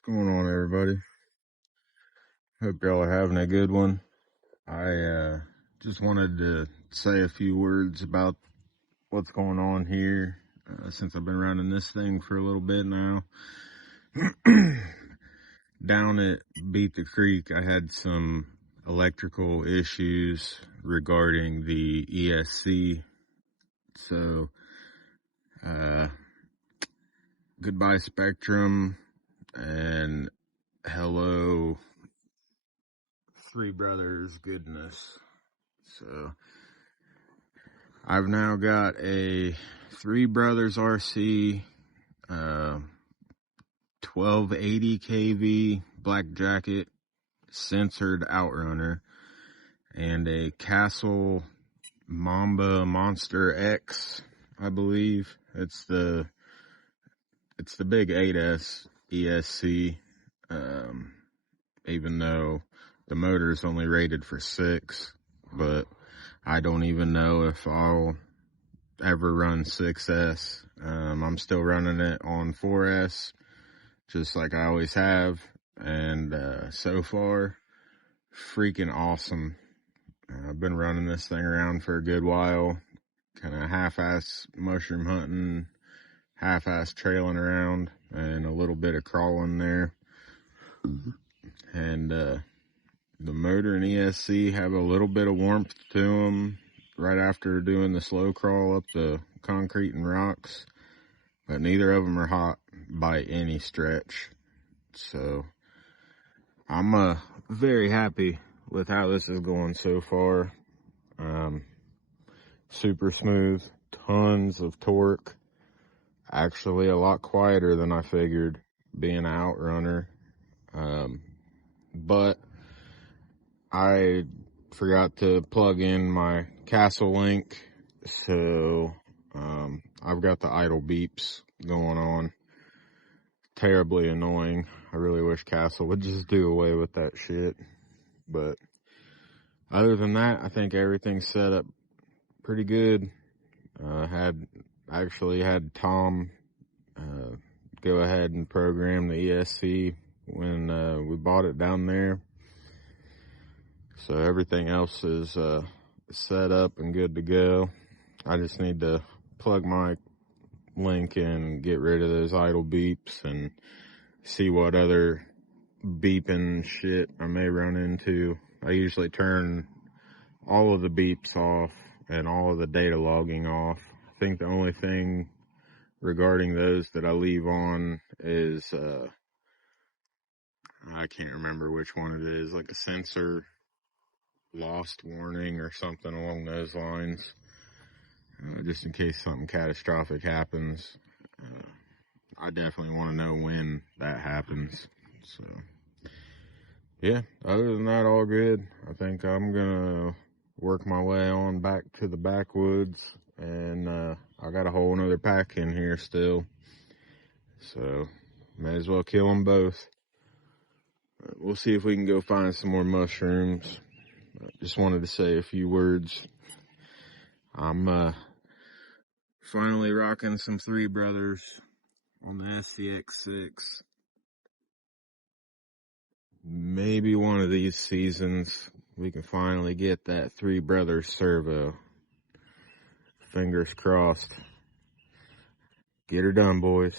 What's going on, everybody? Hope y'all are having a good one. I just wanted to say a few words about what's going on here since I've been running this thing for a little bit now. Down at Beat the Creek, I had some electrical issues regarding the ESC. So, goodbye Spectrum, and hello Three Brothers goodness. So I've now got a Three Brothers RC, 1280 kV black jacket censored outrunner, and a Castle Mamba Monster X, I believe. It's the big 8S ESC, even though the motor is only rated for 6, but I don't even know if I'll ever run 6S. I'm still running it on 4S, just like I always have, and so far, freaking awesome. I've been running this thing around for a good while, kind of half-ass mushroom hunting, half-ass trailing around, and a little bit of crawling there. And the motor and ESC have a little bit of warmth to them. right after doing the slow crawl up the concrete and rocks, but neither of them are hot by any stretch. So I'm very happy with how this is going so far. Super smooth, tons of torque. Actually a lot quieter than I figured, being an outrunner. But I forgot to plug in my Castle link, so I've got the idle beeps going on. Terribly annoying. I really wish Castle would just do away with that shit. But other than that, I think everything's set up pretty good. Actually had Tom go ahead and program the ESC when we bought it down there. So everything else is set up and good to go. I just need to plug my link in and get rid of those idle beeps and see what other beeping shit I may run into. I usually turn all of the beeps off and all of the data logging off. I think the only thing regarding those that I leave on is I can't remember which one it is, like a sensor lost warning or something along those lines, just in case something catastrophic happens. I definitely want to know when that happens. So yeah, other than that, all good. I think I'm gonna work my way on back to the backwoods, and I got a whole another pack in here still, so may as well kill them both. We'll see if we can go find some more mushrooms. Just wanted to say a few words. I'm finally rocking some Three Brothers on the SCX6. Maybe one of these seasons we can finally get that Three Brothers servo. Fingers crossed. Get her done, boys.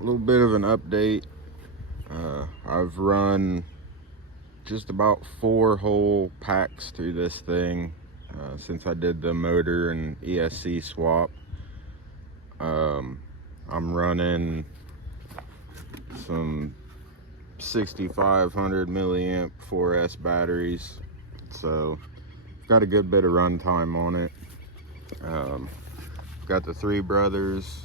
a little bit of an update. I've run just about 4 whole packs through this thing since I did the motor and ESC swap. I'm running some 6500 milliamp 4S batteries, so got a good bit of run time on it. Got the Three Brothers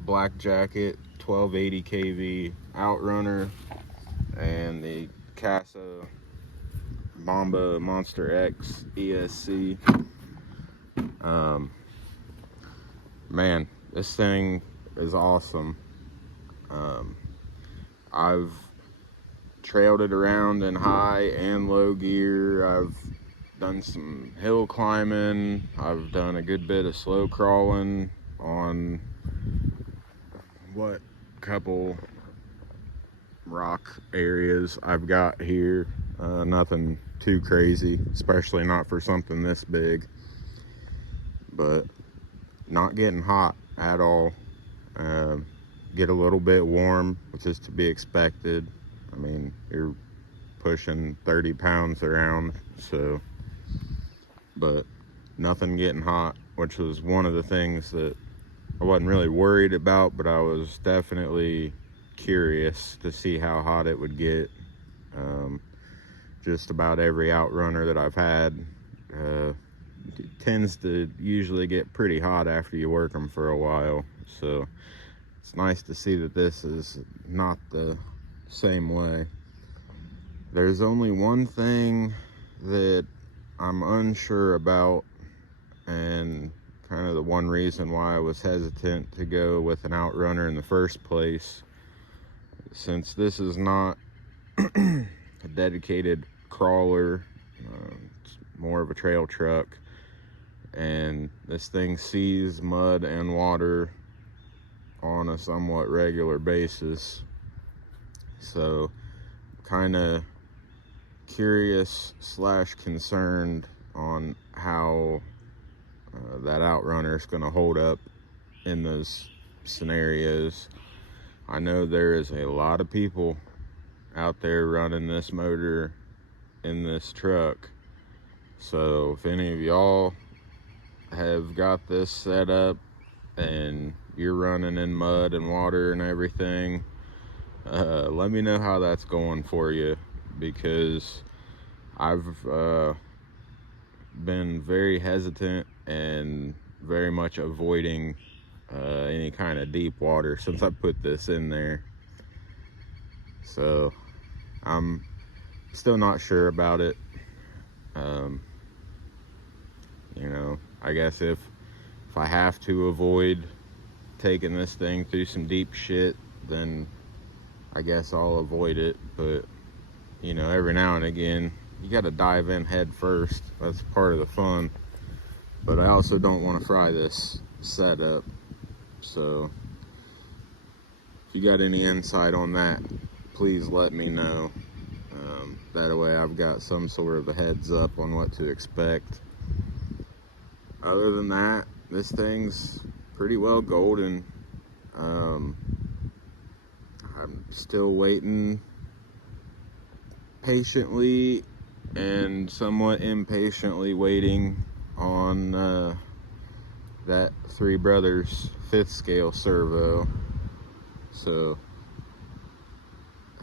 Black Jacket 1280 kV outrunner and the Casa Mamba Monster X ESC. Man, this thing is awesome. I've trailed it around in high and low gear. I've done some hill climbing. I've done a good bit of slow crawling on what couple rock areas I've got here. Nothing too crazy, especially not for something this big, but not getting hot at all. Get a little bit warm, which is to be expected. I mean, you're pushing 30 pounds around, so, but nothing getting hot, which was one of the things that I wasn't really worried about, but I was definitely curious to see how hot it would get. Just about every outrunner that I've had tends to usually get pretty hot after you work them for a while, so it's nice to see that this is not the same way. There's only one thing that I'm unsure about, and kind of the one reason why I was hesitant to go with an outrunner in the first place. Since this is not a dedicated crawler, it's more of a trail truck, and this thing sees mud and water on a somewhat regular basis, so kind of curious / concerned on how that outrunner is going to hold up in those scenarios. I know there is a lot of people out there running this motor in this truck, so if any of y'all have got this set up and you're running in mud and water and everything, let me know how that's going for you, because I've been very hesitant and very much avoiding any kind of deep water since I put this in there. So I'm still not sure about it. You know, I guess if I have to avoid taking this thing through some deep shit, then I guess I'll avoid it. But you know, every now and again you got to dive in head first. That's part of the fun. But I also don't want to fry this setup, so if you got any insight on that, please let me know. That way I've got some sort of a heads up on what to expect. Other than that, this thing's pretty well golden. I'm still waiting patiently and somewhat impatiently waiting on that Three Brothers 5th scale servo. So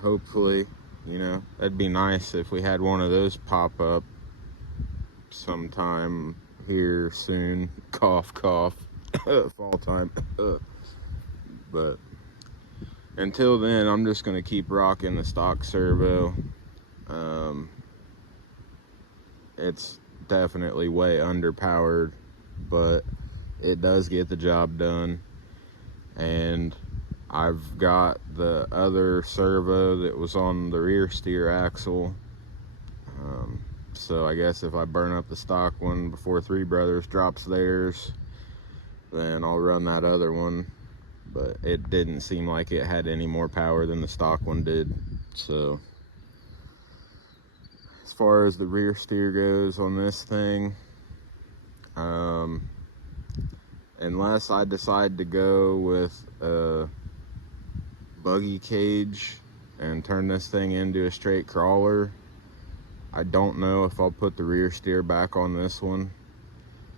hopefully, you know, that'd be nice if we had one of those pop up sometime here soon. Cough, cough. Fall time. But until then, I'm just gonna keep rocking the stock servo. It's definitely way underpowered, but it does get the job done. And I've got the other servo that was on the rear steer axle, so I guess if I burn up the stock one before Three Brothers drops theirs, then I'll run that other one. But it didn't seem like it had any more power than the stock one did. So as far as the rear steer goes on this thing, unless I decide to go with buggy cage and turn this thing into a straight crawler. I don't know if I'll put the rear steer back on this one,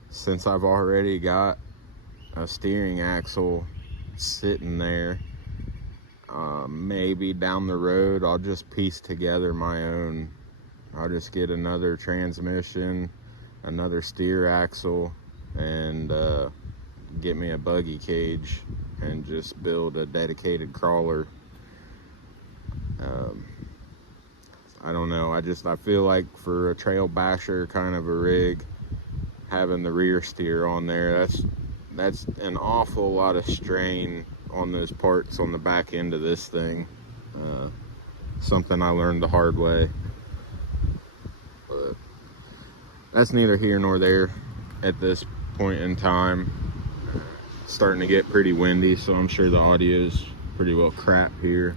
since I've already got a steering axle sitting there. Maybe down the road I'll just piece together my own. I'll just get another transmission, another steer axle, and get me a buggy cage and just build a dedicated crawler. I don't know, I feel like for a trail basher kind of a rig, having the rear steer on there, that's an awful lot of strain on those parts on the back end of this thing. Something I learned the hard way, but that's neither here nor there at this point in time. It's starting to get pretty windy, so I'm sure the audio is pretty well crap here,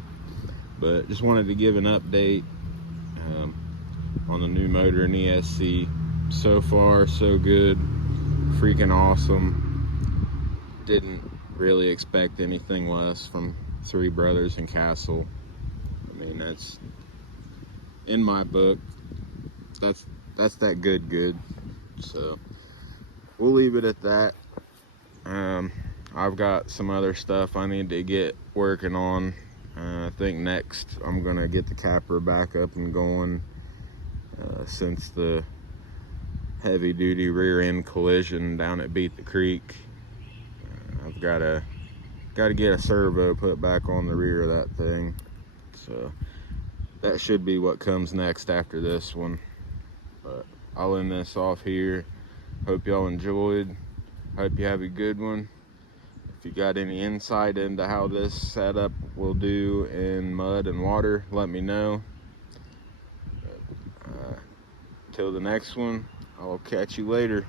but just wanted to give an update on the new motor in ESC. So far so good, freaking awesome. Didn't really expect anything less from Three Brothers and Castle. I mean, that's, in my book, that's that good. So we'll leave it at that. I've got some other stuff I need to get working on. I think next I'm gonna get the capper back up and going, since the heavy duty rear end collision down at Beat the Creek. I've gotta get a servo put back on the rear of that thing. So that should be what comes next after this one. But I'll end this off here. Hope y'all enjoyed. Hope you have a good one. If you got any insight into how this setup will do in mud and water, let me know. Till the next one, I'll catch you later.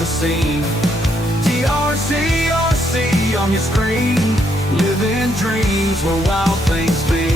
the scene. TRC on your screen, living dreams where wild things be.